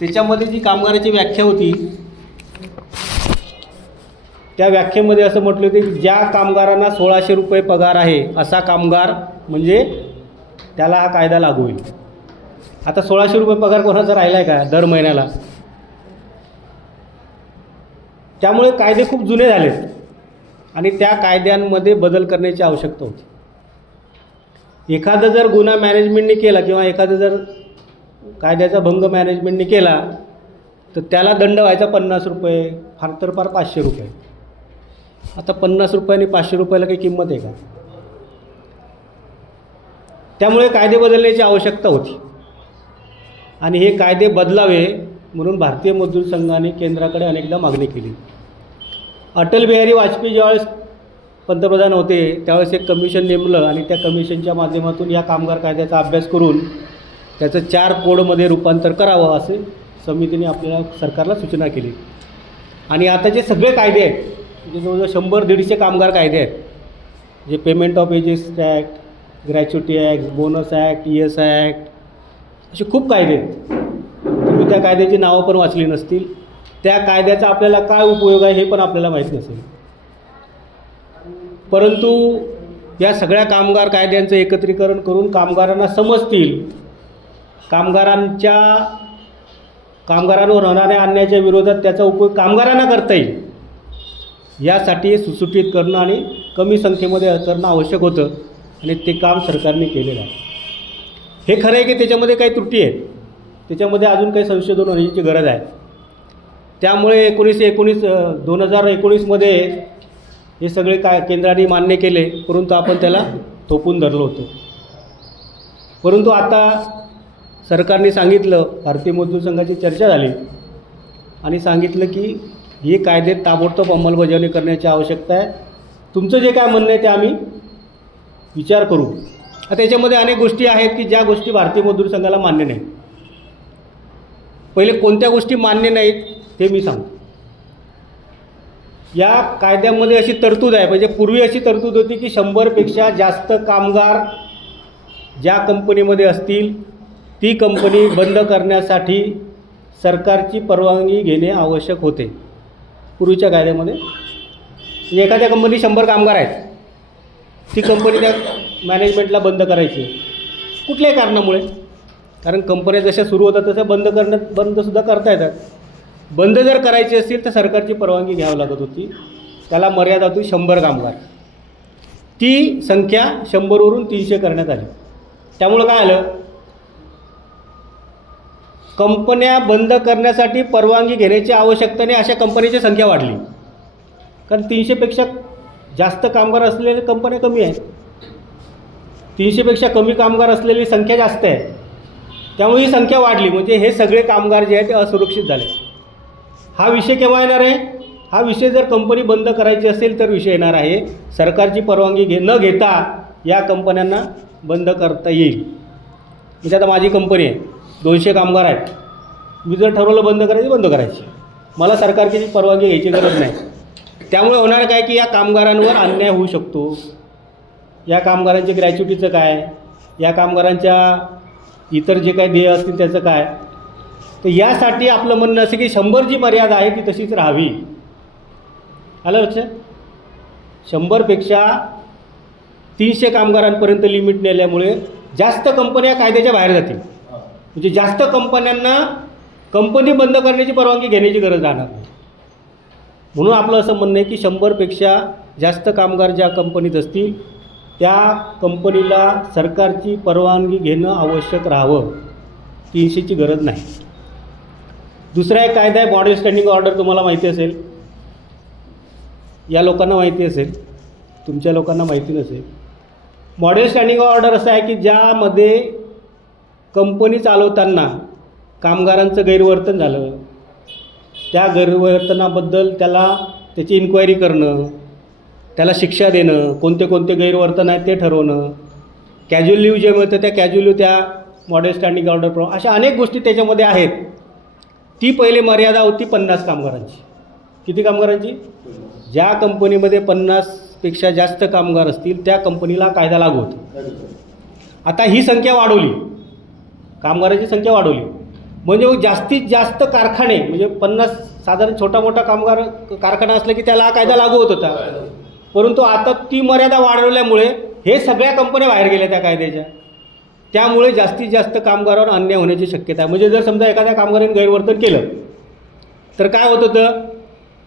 त्याच्यामध्ये जी कामगाराची व्याख्या होती त्या व्याख्येमध्ये असं म्हटलं होतं की ज्या कामगारांना सोळाशे रुपये पगार आहे असा कामगार म्हणजे त्याला हा कायदा लागू होईल. आता सोळाशे रुपये पगार कोणाचा राहिला आहे का दर महिन्याला? त्यामुळे कायदे खूप जुने झालेत आणि त्या कायद्यांमध्ये बदल करण्याची आवश्यकता होती. एखादं जर गुन्हा मॅनेजमेंटने केला किंवा एखादं जर कायद्याचा भंग मॅनेजमेंटने केला तर त्याला दंड व्हायचा पन्नास रुपये फार तर फार पाचशे रुपये. आता पन्नास रुपयाने पाचशे रुपयाला काही किंमत आहे का? त्यामुळे कायदे बदलण्याची आवश्यकता होती. आणि हे कायदे बदलावे म्हणून भारतीय मजदूर संघाने केंद्राकडे अनेकदा मागणी केली. अटल बिहारी वाजपेयी ज्यावेळेस पंतप्रधान होते त्यावेळेस एक कमिशन नेमलं आणि त्या कमिशनच्या माध्यमातून या कामगार कायद्याचा अभ्यास करून त्याचं चार कोडमध्ये रूपांतर करावं असे समितीने आपल्याला सरकारला सूचना केली. आणि आता जे सगळे कायदे आहेत म्हणजे जवळजवळ शंभर दीडशे कामगार कायदे आहेत जे payment of wages act gratuity act bonus act E S act असे खूप कायदे आहेत. तुम्ही त्या कायद्याची नावं पण वाचली नसतील. त्या कायद्याचा आपल्याला काय उपयोग आहे हे पण आपल्याला माहीत नसेल. परंतु या सगळ्या कामगार कायद्यांचं एकत्रीकरण करून कामगारांना समजतील कामगारांच्या कामगारांवर होणाऱ्या अन्यायाच्या विरोधात त्याचा उपयोग कामगारांना करता येईल. यासाठी सुसूत्रित करणं आणि कमी संख्येमध्ये करणं आवश्यक होतं आणि ते काम सरकारने केलेलं आहे. हे खरं आहे की त्याच्यामध्ये काही त्रुटी आहेत. त्याच्यामध्ये अजून काही संशोधन होण्याची गरज आहे. त्यामुळे एकोणीसशे एकोणीस दोन हजार एकोणीसमध्ये हे सगळे काय केंद्राने मान्य केले परंतु आपण त्याला थोपून धरलो होतो. परंतु आता सरकारने सांगितलं भारतीय मजदूर संघाची चर्चा झाली. आणि सांगितलं की हे कायदे ताबडतोब अंमलबजावणी करण्याची आवश्यकता आहे. तुमचं जे काय म्हणणं आहे ते आम्ही विचार करू. आता याच्यामध्ये अनेक गोष्टी आहेत की ज्या गोष्टी भारतीय मजदूर संघाला मान्य नाही पहिले कोणत्या गोष्टी मान्य नाहीत ते मी सांगतो. या कायद्यामध्ये अशी तरतूद आहे म्हणजे पूर्वी अशी तरतूद होती की शंभरपेक्षा जास्त कामगार ज्या कंपनीमध्ये असतील ती कंपनी बंद करण्यासाठी सरकारची परवानगी घेणे आवश्यक होते. पूर्वीच्या कायद्यामध्ये एखाद्या कंपनी शंभर कामगार आहेत. ती कंपनी त्या मॅनेजमेंटला बंद करायची. कुठल्याही कारणामुळे. कारण कंपन्या जशा सुरू होतात तशा बंद करण्यात बंदसुद्धा करता येतात. बंद जर करायची असतील तर सरकारची परवानगी घ्यावी लागत होती. त्याला मर्यादा होती शंभर कामगार. ती संख्या शंभरवरून तीनशे करण्यात आली. त्यामुळं काय आलं? कंपन्या बंद करण्यासाठी परवानगी घेण्याची आवश्यकता नाही अशा कंपनीची संख्या वाढली. कारण तीनशेपेक्षा जास्त कामगार असलेल्या कंपन्या कमी आहेत. तीनशेपेक्षा कमी कामगार असलेली संख्या जास्त आहे. त्यामुळे ही संख्या वाढली. म्हणजे हे सगळे कामगार जे आहेत ते असुरक्षित झाले. हा विषय केव्हा येणार आहे? हा विषय जर कंपनी बंद करायची असेल तर विषय येणार आहे. सरकारची परवानगी घे न घेता या कंपन्यांना बंद करता येईल. म्हणजे आता माझी कंपनी आहे. दोनशे कामगार आहेत. मी जर ठरवलं बंद करायची बंद करायची. मला सरकारची परवानगी घ्यायची गरज नाही. त्यामुळे होणार काय की या कामगारांवर अन्याय होऊ शकतो? या कामगारांच्या ग्रॅच्युटीचं काय? या कामगारांच्या इतर जे काही ध्येय असतील त्याचं काय? तर यासाठी आपलं म्हणणं असं की शंभर जी मर्यादा आहे ती तशीच राहावी. आलं लक्षात? शंभरपेक्षा तीनशे कामगारांपर्यंत लिमिट नेल्यामुळे जास्त कंपन्या कायद्याच्या बाहेर जातील. म्हणजे जास्त कंपन्यांना कंपनी बंद करण्याची परवानगी घेण्याची गरज राहणार नाही. म्हणून आपलं असं म्हणणं आहे की शंभरपेक्षा जास्त कामगार ज्या कंपनीत असतील त्या कंपनीला सरकारची परवानगी घेणं आवश्यक राहावं तीनशेची गरज नाही. दुसरा एक कायदा आहे मॉडेल स्टँडिंग ऑर्डर तुम्हाला माहिती असेल. या लोकांना माहिती असेल तुमच्या लोकांना माहिती नसेल. मॉडेल स्टँडिंग ऑर्डर असं आहे की ज्यामध्ये कंपनी चालवताना कामगारांचं गैरवर्तन झालं. त्या गैरवर्तनाबद्दल त्याला त्याची इन्क्वायरी करणं त्याला शिक्षा देणं कोणते कोणते गैरवर्तन आहेत ते ठरवणं कॅज्युअल लिव्ह जे मिळतं त्या कॅज्युअल लिव्ह त्या मॉडेल स्टँडिंग ऑर्डर प्रमाणे अशा अनेक गोष्टी त्याच्यामध्ये आहेत. ती पहिले मर्यादा होती पन्नास कामगारांची. किती कामगारांची? ज्या कंपनीमध्ये पन्नासपेक्षा जास्त कामगार असतील त्या कंपनीला कायदा लागू होतो. आता ही संख्या वाढवली. कामगारांची संख्या वाढवली. म्हणजे मग जास्तीत जास्त कारखाने म्हणजे पन्नास साधारण छोटा मोठा कामगार कारखाना असला की त्याला हा कायदा लागू होत होता. परंतु आता ती मर्यादा वाढवल्यामुळे हे सगळ्या कंपन्या बाहेर गेल्या त्या कायद्याच्या. त्यामुळे जास्तीत जास्त कामगारावर अन्याय होण्याची शक्यता आहे. म्हणजे जर समजा एखाद्या कामगाराने गैरवर्तन केलं तर काय होत होतं?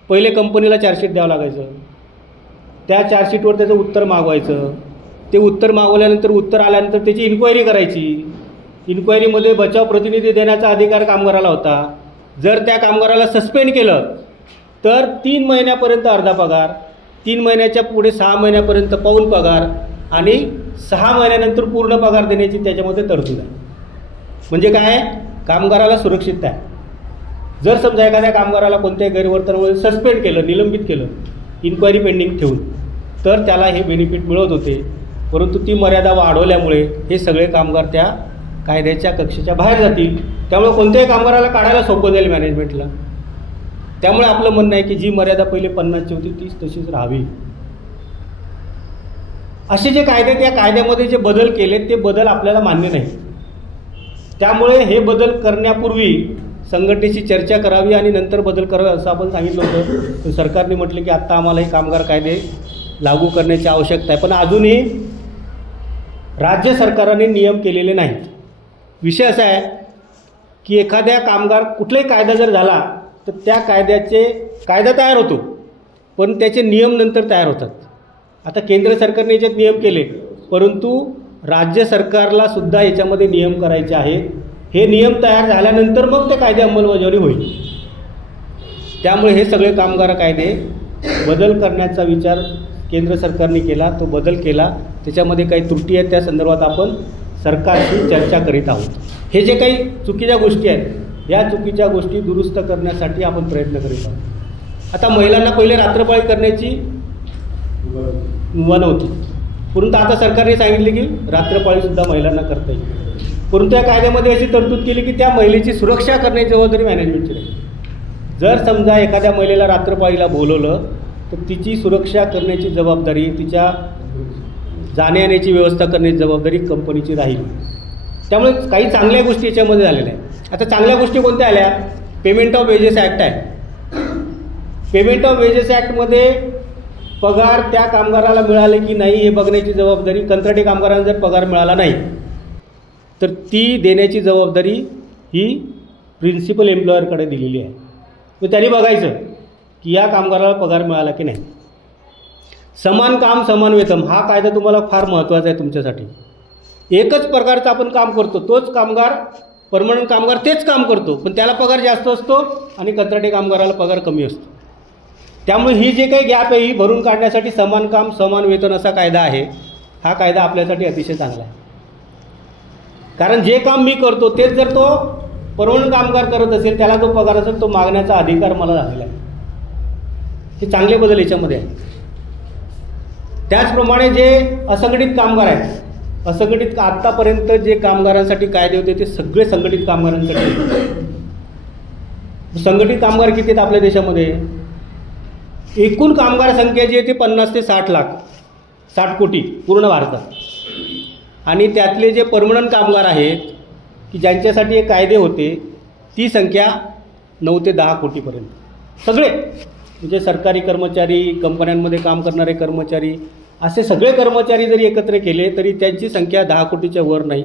पहिले कंपनीला चार्जशीट द्यावं लागायचं. त्या चार्जशीटवर त्याचं उत्तर मागवायचं. ते उत्तर मागवल्यानंतर उत्तर आल्यानंतर त्याची इन्क्वायरी करायची. इन्क्वायरीमध्ये बचाव प्रतिनिधी देण्याचा अधिकार कामगाराला होता. जर त्या कामगाराला सस्पेंड केलं तर तीन महिन्यापर्यंत अर्धा पगार तीन महिन्याच्या पुढे सहा महिन्यापर्यंत पाऊन पगार आणि सहा महिन्यानंतर पूर्ण पगार देण्याची त्याच्यामध्ये तरतूद आहे. म्हणजे काय? कामगाराला सुरक्षितता आहे. जर समजा एखाद्या कामगाराला कोणत्याही गैरवर्तनामुळे सस्पेंड केलं निलंबित केलं इन्क्वायरी पेंडिंग ठेवून तर त्याला हे बेनिफिट मिळत होते. परंतु ती मर्यादा वाढवल्यामुळे हे सगळे कामगार त्या कायद्याच्या कक्षेच्या बाहेर जातील. त्यामुळे कोणत्याही कामगाराला काढायला सोपं जाईल मॅनेजमेंटला त्यामुळे आपलं म्हणणं आहे की जी मर्यादा पहिले पन्नासची होती तीच तशीच राहावी. असे जे कायदे त्या कायद्यामध्ये जे बदल केले ते बदल आपल्याला मान्य नाही. त्यामुळे हे बदल करण्यापूर्वी संघटनेची चर्चा करावी आणि नंतर बदल करावे असं आपण सांगितलं होतं. सरकारने म्हटलं की आत्ता आम्हाला हे कामगार कायदे लागू करण्याची आवश्यकता आहे. पण अजूनही राज्य सरकारने नियम केलेले नाहीत. विषय असा आहे की एखाद्या कामगार कुठलाही कायदा जर झाला तर त्या कायद्याचे कायदा तयार होतो पण त्याचे नियम नंतर तयार होतात. आता केंद्र सरकारने याच्यात नियम केले परंतु राज्य सरकारला सुद्धा याच्यामध्ये नियम करायचे आहेत हे नियम तयार झाल्यानंतर मग ते कायदे अंमलबजावणी होईल. त्यामुळे हे सगळे कामगार कायदे बदल करण्याचा विचार केंद्र सरकारने केला तो बदल केला. त्याच्यामध्ये काही त्रुटी आहेत त्या संदर्भात आपण सरकारशी चर्चा करीत आहोत. हे जे काही चुकीच्या गोष्टी आहेत या चुकीच्या गोष्टी दुरुस्त करण्यासाठी आपण प्रयत्न करीत आहोत. आता महिलांना पहिले रात्रपाळी करण्याची मुभा नव्हती. परंतु आता सरकारने सांगितले की रात्रपाळीसुद्धा महिलांना करता येईल. परंतु या कायद्यामध्ये अशी तरतूद केली की त्या महिलेची सुरक्षा करण्याची जबाबदारी मॅनेजमेंटची राहील. जर समजा एखाद्या महिलेला रात्रपाळीला बोलवलं तर तिची सुरक्षा करण्याची जबाबदारी तिच्या जाण्यायेण्याची व्यवस्था करण्याची जबाबदारी कंपनीची राहील. त्यामुळे काही चांगल्या गोष्टी याच्यामध्ये झालेल्या आहेत. आता चांगल्या गोष्टी कोणत्या आल्या? पेमेंट ऑफ वेजेस ॲक्ट आहे. पेमेंट ऑफ वेजेस ॲक्टमध्ये पगार त्या कामगाराला मिळाले की नाही हे बघण्याची जबाबदारी कंत्राटी कामगारांना जर पगार मिळाला नाही तर ती देण्याची जबाबदारी ही प्रिन्सिपल एम्प्लॉयरकडे दिलेली आहे. मग त्यांनी बघायचं की या कामगाराला पगार मिळाला की नाही. समान काम समान वेतन हा कायदा तुम्हाला फार महत्त्वाचा आहे तुमच्यासाठी. एकच प्रकारचं आपण काम करतो तोच कामगार परमनंट कामगार तेच काम करतो पण त्याला पगार जास्त असतो आणि कंत्राटी कामगाराला पगार कमी असतो. त्यामुळे ही जे काही गॅप आहे ही भरून काढण्यासाठी समान काम समान वेतन असा कायदा आहे. हा कायदा आपल्यासाठी अतिशय चांगला आहे. कारण जे काम मी करतो तेच जर तो परमनंट कामगार करत असेल त्याला जो पगार असेल तो मागण्याचा अधिकार मला झालेला आहे. हे चांगले बदल याच्यामध्ये आहे त्याचप्रमाणे जे असंघटित कामगार आहेत असंघटित आत्तापर्यंत जे कामगारांसाठी कायदे होते ते सगळे संघटित कामगारांसाठी संघटित कामगार किती आहेत आपल्या देशामध्ये? एकूण कामगार संख्या जी आहे ती पन्नास ते साठ लाख साठ कोटी पूर्ण भारतात. आणि त्यातले जे परमनंट कामगार आहेत की ज्यांच्यासाठी हे कायदे होते ती संख्या नऊ ते दहा कोटीपर्यंत. सगळे म्हणजे सरकारी कर्मचारी कंपन्यांमध्ये काम करणारे कर्मचारी असे सगळे कर्मचारी जरी एकत्र केले तरी त्यांची संख्या दहा कोटीच्या वर नाही.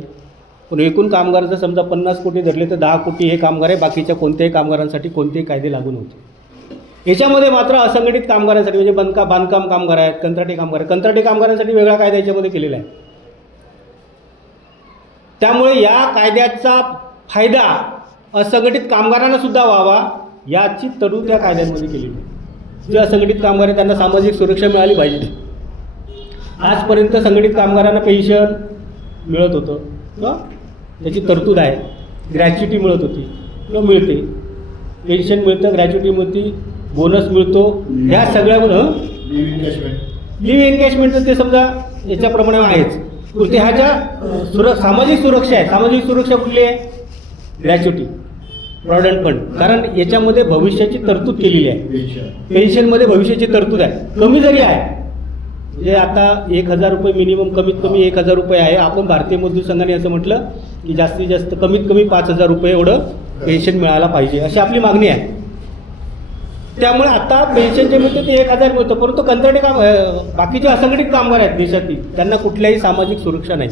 पण एकूण कामगार जर समजा पन्नास कोटी धरले तर दहा कोटी हे कामगार आहे. बाकीच्या कोणत्याही कामगारांसाठी कोणतेही कायदे लागू नव्हते. याच्यामध्ये मात्र असंघटित कामगारांसाठी म्हणजे बनका बांधकाम कामगार आहेत कंत्राटी कामगार आहेत. कंत्राटी कामगारांसाठी वेगळा कायदा याच्यामध्ये केलेला आहे. त्यामुळे या कायद्याचा फायदा असंघटित कामगारांना सुद्धा व्हावा याची तरतूद त्या कायद्यांमध्ये केलेली आहे. जे असंघटित कामगार आहेत त्यांना सामाजिक सुरक्षा मिळाली पाहिजे. आजपर्यंत संघटित कामगारांना पेन्शन मिळत होतं. हं? त्याची तरतूद आहे. ग्रॅच्युटी मिळत होती. किंवा मिळते. पेन्शन मिळतं ग्रॅच्युटी मिळते बोनस मिळतो. ह्या सगळ्यावर लिव्ह एनकॅशमेंटचं ते समजा याच्याप्रमाणे आहेच. ते ह्या ज्या अ, सुर सामाजिक सुरक्षा आहे. सामाजिक सुरक्षा कुठली आहे? ग्रॅच्युटी प्रॉव्हिडंट फंड कारण याच्यामध्ये भविष्याची तरतूद केलेली आहे. पेन्शनमध्ये भविष्याची तरतूद आहे. कमी जरी आहे जे आता एक हजार रुपये मिनिमम कमीत कमी एक हजार रुपये आहे. आपण भारतीय मजदूर संघाने असं म्हटलं की जास्तीत जास्त कमीत कमी पाच हजार रुपये एवढं पेन्शन मिळायला पाहिजे अशी आपली मागणी आहे. त्यामुळे आता पेन्शन जे मिळतं ते एक हजार मिळतं. परंतु कंत्राटी काम बाकीचे असंघटित कामगार आहेत देशातील त्यांना कुठल्याही सामाजिक सुरक्षा नाही.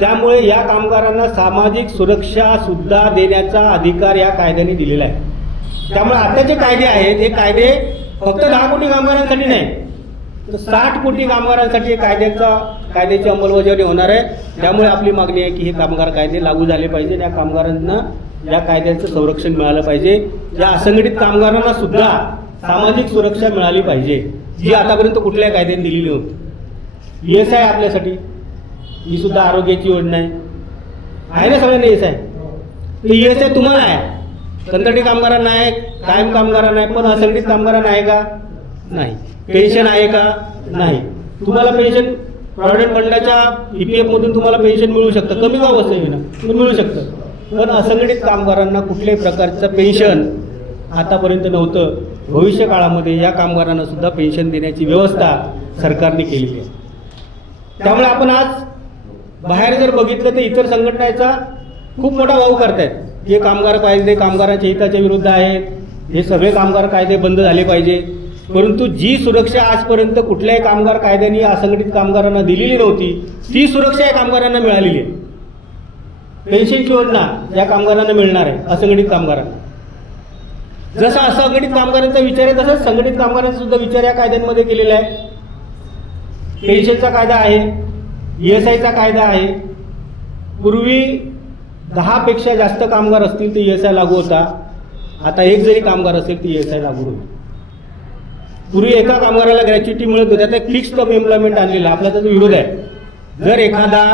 त्यामुळे या कामगारांना सामाजिक सुरक्षा सुद्धा देण्याचा अधिकार या कायद्याने दिलेला आहे. त्यामुळे आता जे कायदे आहेत हे कायदे फक्त दहा कोटी कामगारांसाठी नाही. तर साठ कोटी कामगारांसाठी कायद्याचा कायद्याची अंमलबजावणी होणार आहे. त्यामुळे आपली मागणी आहे की हे कामगार कायदे लागू झाले पाहिजे या कामगारांना या कायद्याचं संरक्षण मिळालं पाहिजे. या असंघटित कामगारांना सुद्धा सामाजिक सुरक्षा मिळाली पाहिजे जी आतापर्यंत कुठल्याही कायद्याने दिलेली नव्हती. एस आहे आपल्यासाठी. ही सुद्धा आरोग्याची योजना आहे. आहे ना सगळ्यांना एस आहे तर एस आहे तुम्हाला आहे. कंत्राटी कामगारांना आहे कायम कामगारांना आहे पण असंघटित कामगारांना आहे का? नाही. पेन्शन आहे का? नाही. तुम्हाला पेन्शन प्रॉव्हिडंट फंडाच्या ई पी एफमधून तुम्हाला पेन्शन मिळू शकतं. कमी का असेल ना पण मिळू शकतं. पण असंघटित कामगारांना कुठल्याही प्रकारचं पेन्शन आतापर्यंत नव्हतं. भविष्य काळामध्ये या कामगारांना सुद्धा पेन्शन देण्याची व्यवस्था सरकारने केलेली आहे. त्यामुळे आपण आज बाहेर जर बघितलं तर इतर संघटनेचा खूप मोठा वाव करतायत. हे कामगार कायदे कामगारांच्या हिताच्या विरुद्ध आहेत. हे सगळे कामगार कायदे बंद झाले पाहिजे. परंतु जी सुरक्षा आजपर्यंत कुठल्याही कामगार कायद्याने असंघटित कामगारांना दिलेली नव्हती ती सुरक्षा या कामगारांना मिळालेली आहे. पेन्शनची योजना या कामगारांना मिळणार आहे असंघटित कामगारांना. जसा असंघटित कामगारांचा विचार आहे तसंच संघटित कामगारांचा सुद्धा विचार या कायद्यांमध्ये केलेला आहे. पेन्शनचा कायदा आहे ई एस आयचा कायदा आहे. पूर्वी दहापेक्षा जास्त कामगार असतील तर ई एस आय लागू होता. आता एक जरी कामगार असेल तर ई एस आय लागू होईल. पूर्वी एका कामगाराला ग्रॅच्युटी मिळत होती. आता फिक्स ऑफ एम्प्लॉयमेंट आणलेला आपला त्याचा विरोध आहे. जर एखादा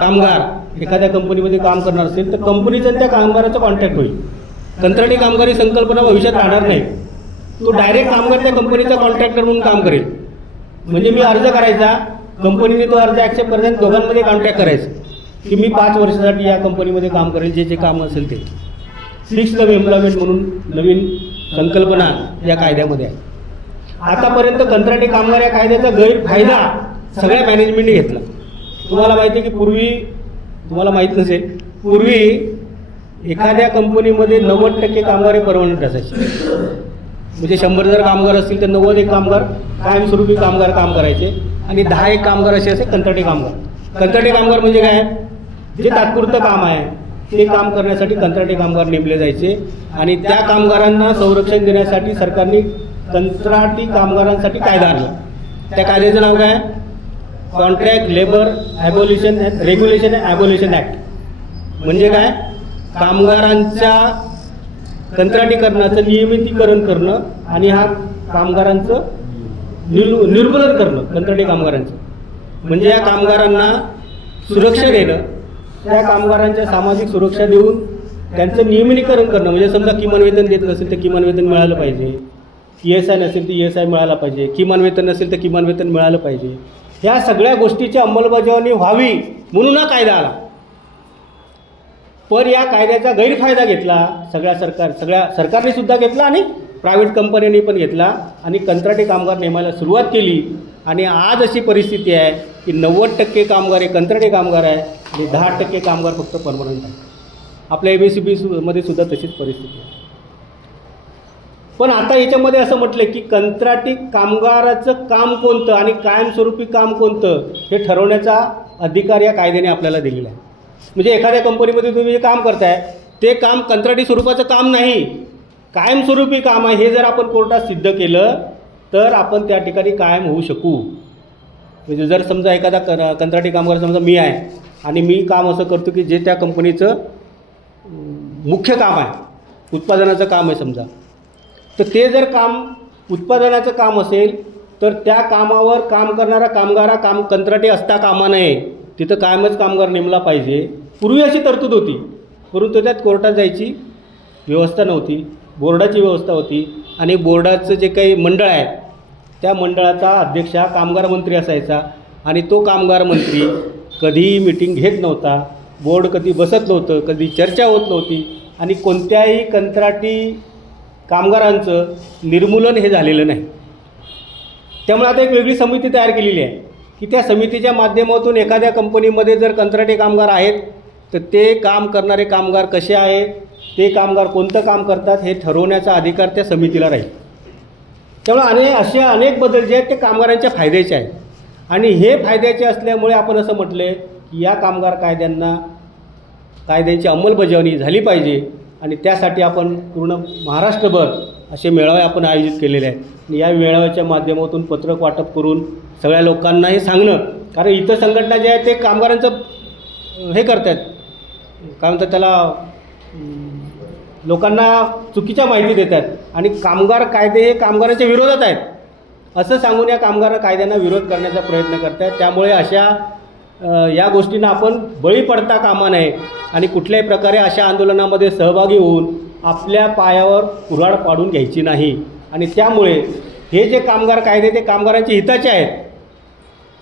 कामगार एखाद्या कंपनीमध्ये काम करणार असेल तर कंपनीचं त्या कामगाराचं कॉन्टॅक्ट होईल. कंत्राटी कामगारी संकल्पना भविष्यात राहणार नाही. तो डायरेक्ट कामगार त्या कंपनीचा कॉन्ट्रॅक्टर म्हणून काम करेल. म्हणजे मी अर्ज करायचा कंपनीने तो अर्ज ॲक्सेप्ट करायचा दोघांमध्ये कॉन्ट्रॅक्ट करायचं. की मी पाच वर्षासाठी या कंपनीमध्ये काम करेल जे जे काम असेल ते. सिक्स टर्म एम्प्लॉयमेंट म्हणून नवीन संकल्पना या कायद्यामध्ये आहे. आतापर्यंत कंत्राटी कामगार या कायद्याचा गैरफायदा सगळ्या मॅनेजमेंटने घेतला. तुम्हाला माहिती आहे की पूर्वी तुम्हाला माहीत नसेल पूर्वी एखाद्या कंपनीमध्ये नव्वद टक्के कामगार हे परमनंट असायचे. म्हणजे शंभर जर कामगार असतील तर नव्वद एक कामगार कायमस्वरूपी कामगार काम करायचे आणि दहा एक कामगार असे असे कंत्राटी कामगार. कंत्राटी कामगार म्हणजे काय? जे तात्पुरतं काम आहे. ते काम करण्यासाठी कंत्राटी कामगार नेमले जायचे आणि त्या कामगारांना संरक्षण देण्यासाठी सरकारने कंत्राटी कामगारांसाठी कायदा आणला. त्या कायद्याचं नाव काय? Contract labour abolition regulation abolition act म्हणजे काय? कामगारांच्या कंत्राटीकरणाचं नियमितीकरण करणं आणि हा कामगारांचं निर् निर्मूलन करणं कंत्राटी कामगारांचं. म्हणजे या कामगारांना सुरक्षा देणं त्या कामगारांच्या सामाजिक सुरक्षा देऊन त्यांचं नियमनीकरण करणं म्हणजे समजा किमान वेतन देत नसेल तर किमान वेतन मिळालं पाहिजे. ई एस आय नसेल तर ई एस आय मिळाला पाहिजे. किमान वेतन नसेल तर किमान वेतन मिळालं पाहिजे. ह्या सगळ्या गोष्टीची अंमलबजावणी व्हावी म्हणून हा कायदा आला. पण या कायद्याचा गैरफायदा घेतला सगळ्या सरकार सगळ्या सरकारने सुद्धा घेतला आणि प्रायव्हेट कंपन्यांनी पण घेतला आणि कंत्राटी कामगार नेमायला सुरुवात केली. आणि आज अशी परिस्थिती आहे की नव्वद टक्के कामगार हे कंत्राटी कामगार आहे आणि दहा टक्के कामगार फक्त परमनंट आहे आपल्या एम एस सी बीमध्ये सुद्धा तशीच परिस्थिती आहे. पण आता याच्यामध्ये असं म्हटलं की कंत्राटी कामगाराचं काम कोणतं आणि कायमस्वरूपी काम कोणतं हे ठरवण्याचा अधिकार या कायद्याने आपल्याला दिलेला आहे. म्हणजे एखाद्या कंपनीमध्ये तुम्ही जे काम करताय ते काम कंत्राटी स्वरूपाचं काम नाही. कायमस्वरूपी काम आहे हे जर आपण कोर्टात सिद्ध केलं तर आपण त्या ठिकाणी कायम होऊ शकू. म्हणजे जर समजा एखादा कर कंत्राटी कामगार समजा मी आहे आणि मी काम असं करतो की जे त्या कंपनीचं मुख्य काम आहे उत्पादनाचं काम आहे समजा. तर ते जर काम उत्पादनाचं काम असेल तर त्या कामावर काम करणारा कामगारा काम कंत्राटी असता कामा नये. तिथं कायमच कामगार नेमला पाहिजे. पूर्वी अशी तरतूद होती परंतु त्यात कोर्टात जायची व्यवस्था नव्हती. बोर्डाची व्यवस्था होती आणि बोर्डाचं जे काही मंडळ आहे त्या मंडळाचा अध्यक्ष हा कामगार मंत्री असायचा आणि तो कामगार मंत्री कधीही मिटिंग घेत नव्हता. बोर्ड कधी बसत नव्हतं कधी चर्चा होत नव्हती आणि कोणत्याही कंत्राटी कामगारांचं निर्मूलन हे झालेलं नाही. त्यामुळे आता एक वेगळी समिती तयार केलेली आहे की त्या समितीच्या माध्यमातून एखाद्या कंपनीमध्ये जर कंत्राटी कामगार आहेत तर ते काम करणारे कामगार कसे आहे ते कामगार कोणतं काम करतात हे ठरवण्याचा अधिकार त्या समितीला राहील. त्यामुळे अनेक असे अनेक बदल जे आहेत ते कामगारांच्या फायद्याचे आहेत. आणि हे फायद्याचे असल्यामुळे आपण असं म्हटले की या कामगार कायद्यांना कायद्यांची अंमलबजावणी झाली पाहिजे आणि त्यासाठी आपण पूर्ण महाराष्ट्रभर असे मेळावे आपण आयोजित केलेले आहेत. या मेळाव्याच्या माध्यमातून पत्रक वाटप करून सगळ्या लोकांना हे सांगणं कारण इतर संघटना ज्या आहेत ते कामगारांचं हे हे करतात काय म्हणतात त्याला लोकांना चुकीच्या माहिती देतात आणि कामगार कायदे हे कामगारांच्या विरोधात आहेत. असं सांगून या कामगार कायद्यांना विरोध करण्याचा प्रयत्न करतात त्यामुळे अशा या गोष्टींना आपण बळी पडता कामा नये आणि कुठल्याही प्रकारे अशा आंदोलनामध्ये सहभागी होऊन आपल्या पायावर कुऱ्हाड पाडून घ्यायची नाही. आणि त्यामुळे हे जे कामगार कायदे ते कामगारांच्या हिताचे आहेत.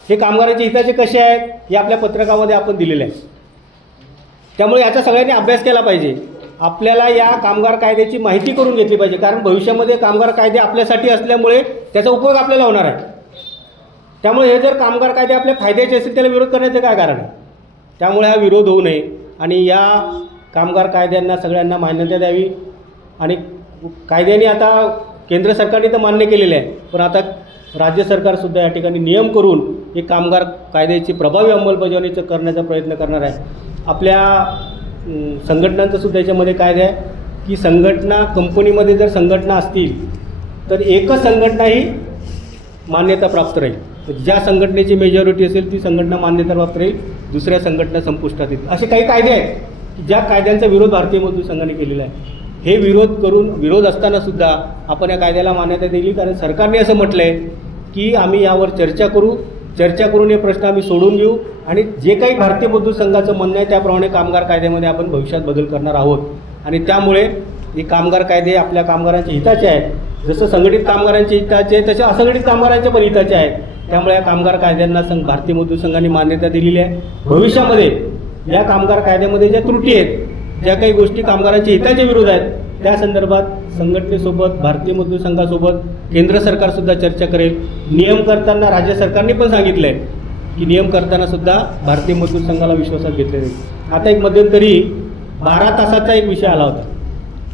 हे कामगारांचे हिताचे कसे आहेत हे आपल्या पत्रकामध्ये आपण दिलेले आहे त्यामुळे याचा सगळ्यांनी अभ्यास केला पाहिजे. आपल्याला या कामगार कायद्याची माहिती करून घेतली पाहिजे. कारण भविष्यामध्ये कामगार कायदे आपल्यासाठी असल्यामुळे त्याचा उपयोग आपल्याला होणार आहे. त्यामुळे हे जर कामगार कायदे आपल्या फायद्याचे असतील त्याला विरोध करण्याचं काय कारण आहे? त्यामुळे हा विरोध होऊ नये आणि या कामगार कायद्यांना सगळ्यांना मान्यता द्यावी. आणि कायद्याने आता केंद्र सरकारने तर मान्य केलेले आहे. पण आता राज्य सरकारसुद्धा या ठिकाणी नियम करून हे कामगार कायद्याची प्रभावी अंमलबजावणीचं करण्याचा प्रयत्न करणार आहे. आपल्या संघटनांचं सुद्धा याच्यामध्ये कायदा आहे. की संघटना कंपनीमध्ये जर संघटना असतील तर एकच संघटना ही मान्यता प्राप्त राहील. म्हणजे ज्या संघटनेची मेजॉरिटी असेल ती संघटना मान्यता प्राप्त राहील. दुसऱ्या संघटना संपुष्टात येतील. असे काही कायदे आहेत की ज्या कायद्यांचा विरोध भारतीय मजदूर संघाने केलेला आहे. हे विरोध करून विरोध असताना सुद्धा आपण या कायद्याला मान्यता दिली. कारण सरकारने असं म्हटलं आहे की आम्ही यावर चर्चा करू. चर्चा करून हे प्रश्न आम्ही सोडून घेऊ आणि जे काही भारतीय मजदूर संघाचं म्हणणं आहे त्याप्रमाणे कामगार कायद्यामध्ये आपण भविष्यात बदल करणार आहोत. आणि त्यामुळे हे कामगार कायदे आपल्या कामगारांच्या हिताचे आहेत. जसं संघटित कामगारांच्या हिताचे आहे तसे असंघटित कामगारांच्या पण हिताचे आहेत. त्यामुळे या कामगार कायद्यांना संघ भारतीय मजदूर संघाने मान्यता दिलेली आहे. भविष्यामध्ये या कामगार कायद्यामध्ये ज्या त्रुटी आहेत ज्या काही गोष्टी कामगारांच्या हिताच्या विरोध आहेत त्या संदर्भात संघटनेसोबत भारतीय मजदूर संघासोबत केंद्र सरकारसुद्धा चर्चा करेल. नियम करताना राज्य सरकारने पण सांगितलं आहे की नियम करताना सुद्धा भारतीय मजदूर संघाला विश्वासात घेतले जाईल आता एक मध्यंतरी बारा तासाचा एक विषय आला होता.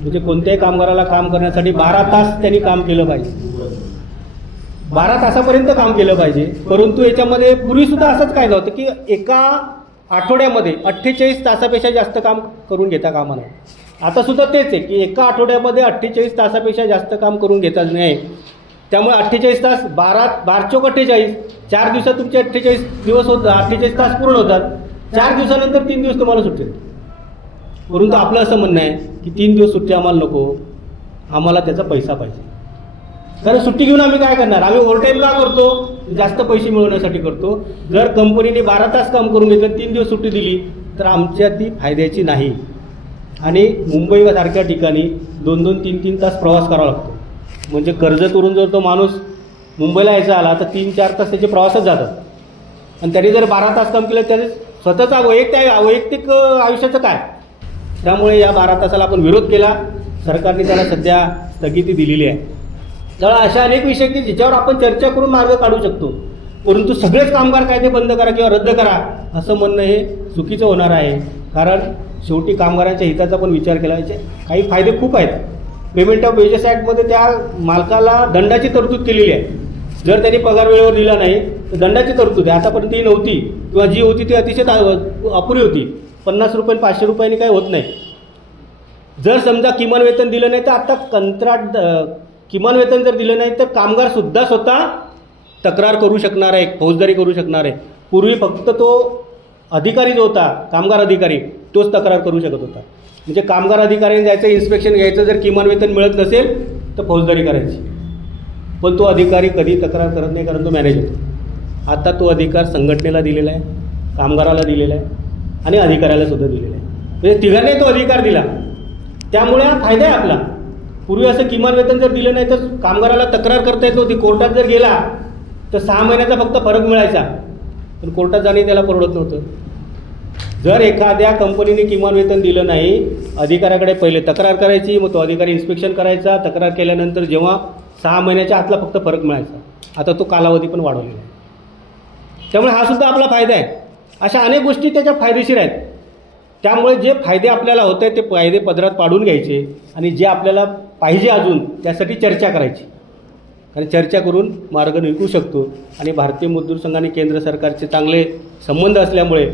म्हणजे कोणत्याही कामगाराला काम करण्यासाठी बारा तास त्यांनी काम केलं पाहिजे. बारा तासापर्यंत काम केलं पाहिजे. परंतु याच्यामध्ये पूर्वीसुद्धा असंच कायदा होतं की एका आठवड्यामध्ये अठ्ठेचाळीस तासापेक्षा जास्त काम करून घेता कामा नये. आता सुद्धा तेच आहे की एका आठवड्यामध्ये अठ्ठेचाळीस तासापेक्षा जास्त काम करून घेताच नाही. त्यामुळे अठ्ठेचाळीस तास बारा बारचोक अठ्ठेचाळीस चार दिवसात तुमचे अठ्ठेचाळीस दिवस होत अठ्ठेचाळीस तास पूर्ण होतात. चार दिवसानंतर तीन दिवस तुम्हाला सुट्टी वरून परंतु आपलं असं म्हणणं आहे की तीन दिवस सुट्टी आम्हाला नको. आम्हाला त्याचा पैसा पाहिजे. कारण सुट्टी घेऊन आम्ही काय करणार? आम्ही ओव्हरटाईम का करतो जास्त पैसे मिळवण्यासाठी करतो. जर कंपनीने बारा तास काम करून घेतलं तीन दिवस सुट्टी दिली तर आमच्या ती फायद्याची नाही. आणि मुंबई सारख्या ठिकाणी दोन दोन तीन तीन तास प्रवास करावा लागतो. म्हणजे कर्जतवरून जर तो माणूस मुंबईला यायचा आला तर तीन चार तास त्याचे प्रवासच जातात. आणि त्याने जर बारा तास काम केलं त्याने स्वतःचा वैयक्तिक वैयक्तिक आयुष्याचं काय? त्यामुळे या बारा तासाला आपण विरोध केला. सरकारने त्याला सध्या स्थगिती दिलेली आहे. त्यामुळे अशा अनेक विषय की ज्याच्यावर आपण चर्चा करून मार्ग काढू शकतो. परंतु सगळेच कामगार कायदे बंद करा किंवा रद्द करा असं म्हणणं हे चुकीचं होणार आहे. कारण शेवटी कामगारांच्या हिताचा पण विचार केला पाहिजे काही फायदे खूप आहेत. पेमेंट ऑफ वेजेस ॲक्टमध्ये त्या मालकाला दंडाची तरतूद केलेली आहे. जर त्यांनी पगार वेळेवर दिला नाही तर दंडाची तरतूद आहे. आतापर्यंत ती नव्हती. किंवा जी होती ती अतिशय अपुरी होती. पन्नास रुपये पाचशे रुपयांनी काही होत नाही. जर समजा किमान वेतन दिलं नाही तर आत्ता कंत्राट किमान वेतन जर दिलं नाही तर कामगारसुद्धा स्वतः तक्रार करू शकणार आहे फौजदारी करू शकणार आहे. पूर्वी फक्त तो अधिकारी जो होता कामगार अधिकारी तोच तक्रार करू शकत होता. म्हणजे कामगार अधिकाऱ्याने जायचं इन्स्पेक्शन घ्यायचं जर किमान वेतन मिळत नसेल तर फौजदारी करायची. पण तो अधिकारी कधी तक्रार करत नाही कारण तो मॅनेज होतो आता तो अधिकार संघटनेला दिलेला आहे कामगाराला दिलेला आहे आणि अधिकाऱ्याला सुद्धा दिलेला आहे. म्हणजे तिघांनी तो अधिकार दिला. त्यामुळे हा फायदा आहे आपला. पूर्वी असं किमान वेतन जर दिलं नाही तर कामगाराला तक्रार करता येत नव्हती. कोर्टात जर गेला तर सहा महिन्याचा फक्त फरक मिळायचा. पण कोर्टात जाणे त्याला परवडत नव्हतं. जर एखाद्या कंपनीने किमान वेतन दिलं नाही अधिकाऱ्याकडे पहिले तक्रार करायची मग तो अधिकारी इन्स्पेक्शन करायचा तक्रार केल्यानंतर जेव्हा सहा महिन्याच्या आतला फक्त फरक मिळायचा. आता तो कालावधी पण वाढवलेला आहे. त्यामुळे हा सुद्धा आपला फायदा आहे. अशा अनेक गोष्टी त्याच्या फायदेशीर आहेत. त्यामुळे जे फायदे आपल्याला होत आहेत ते फायदे पदरात पाडून घ्यायचे आणि जे आपल्याला पाहिजे अजून त्यासाठी चर्चा करायची. आणि चर्चा करून मार्ग निघू शकतो. आणि भारतीय मजदूर संघ आणि केंद्र सरकारचे चांगले संबंध असल्यामुळे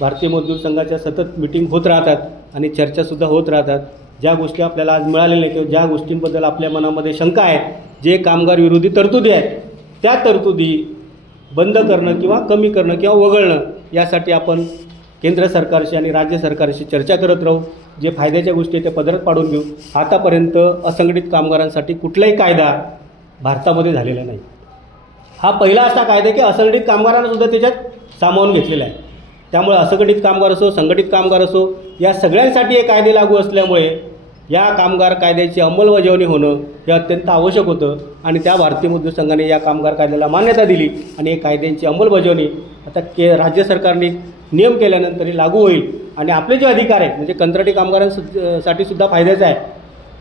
भारतीय मजदूर संघाच्या सतत मिटिंग होत राहतात आणि चर्चासुद्धा होत राहतात. ज्या गोष्टी आपल्याला आज मिळालेल्या आहेत किंवा ज्या गोष्टींबद्दल आपल्या मनामध्ये शंका आहेत जे कामगार विरोधी तरतुदी आहेत त्या तरतुदी बंद करणं किंवा कमी करणं किंवा वगळणं यासाठी आपण केंद्र सरकारशी आणि राज्य सरकारशी चर्चा करत राहू. जे फायद्याच्या गोष्टी आहेत त्या पदरात पाडून घेऊ. आतापर्यंत असंघटित कामगारांसाठी कुठलाही कायदा भारतामध्ये झालेला नाही. हा पहिला असा कायदा आहे की असंघटित कामगारांना सुद्धा त्याच्यात सामावून घेतलेला आहे. त्यामुळे असंघटित कामगार असो संघटित कामगार असो या सगळ्यांसाठी हे कायदे लागू असल्यामुळे या कामगार कायद्याची अंमलबजावणी होणं हे अत्यंत आवश्यक होतं आणि त्या भारतीय मजदूर संघाने या कामगार कायद्याला मान्यता दिली आणि या कायद्यांची अंमलबजावणी आता के राज्य सरकारने नियम केल्यानंतरही लागू होईल. आणि आपले जे अधिकार आहेत म्हणजे कंत्राटी कामगारांसाठी सुद्धा फायद्याचं आहे.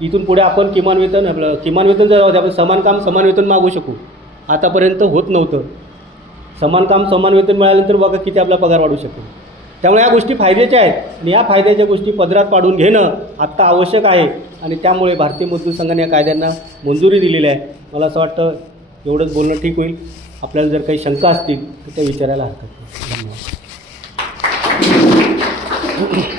इथून पुढे आपण किमान वेतन आपलं किमान वेतन जर आपण समान काम समान वेतन मागू शकू. आतापर्यंत होत नव्हतं. समान काम समान वेतन मिळाल्यानंतर बघा किती आपला पगार वाढू शकेल. त्यामुळे या गोष्टी फायद्याच्या आहेत. आणि या फायद्याच्या गोष्टी पदरात पाडून घेणं आत्ता आवश्यक आहे. आणि त्यामुळे भारतीय मजदूर संघाने या कायद्यांना मंजुरी दिलेली आहे. मला असं वाटतं एवढंच बोलणं ठीक होईल. आपल्याला जर काही शंका असतील तर त्या विचारायला हरकत नाही. धन्यवाद.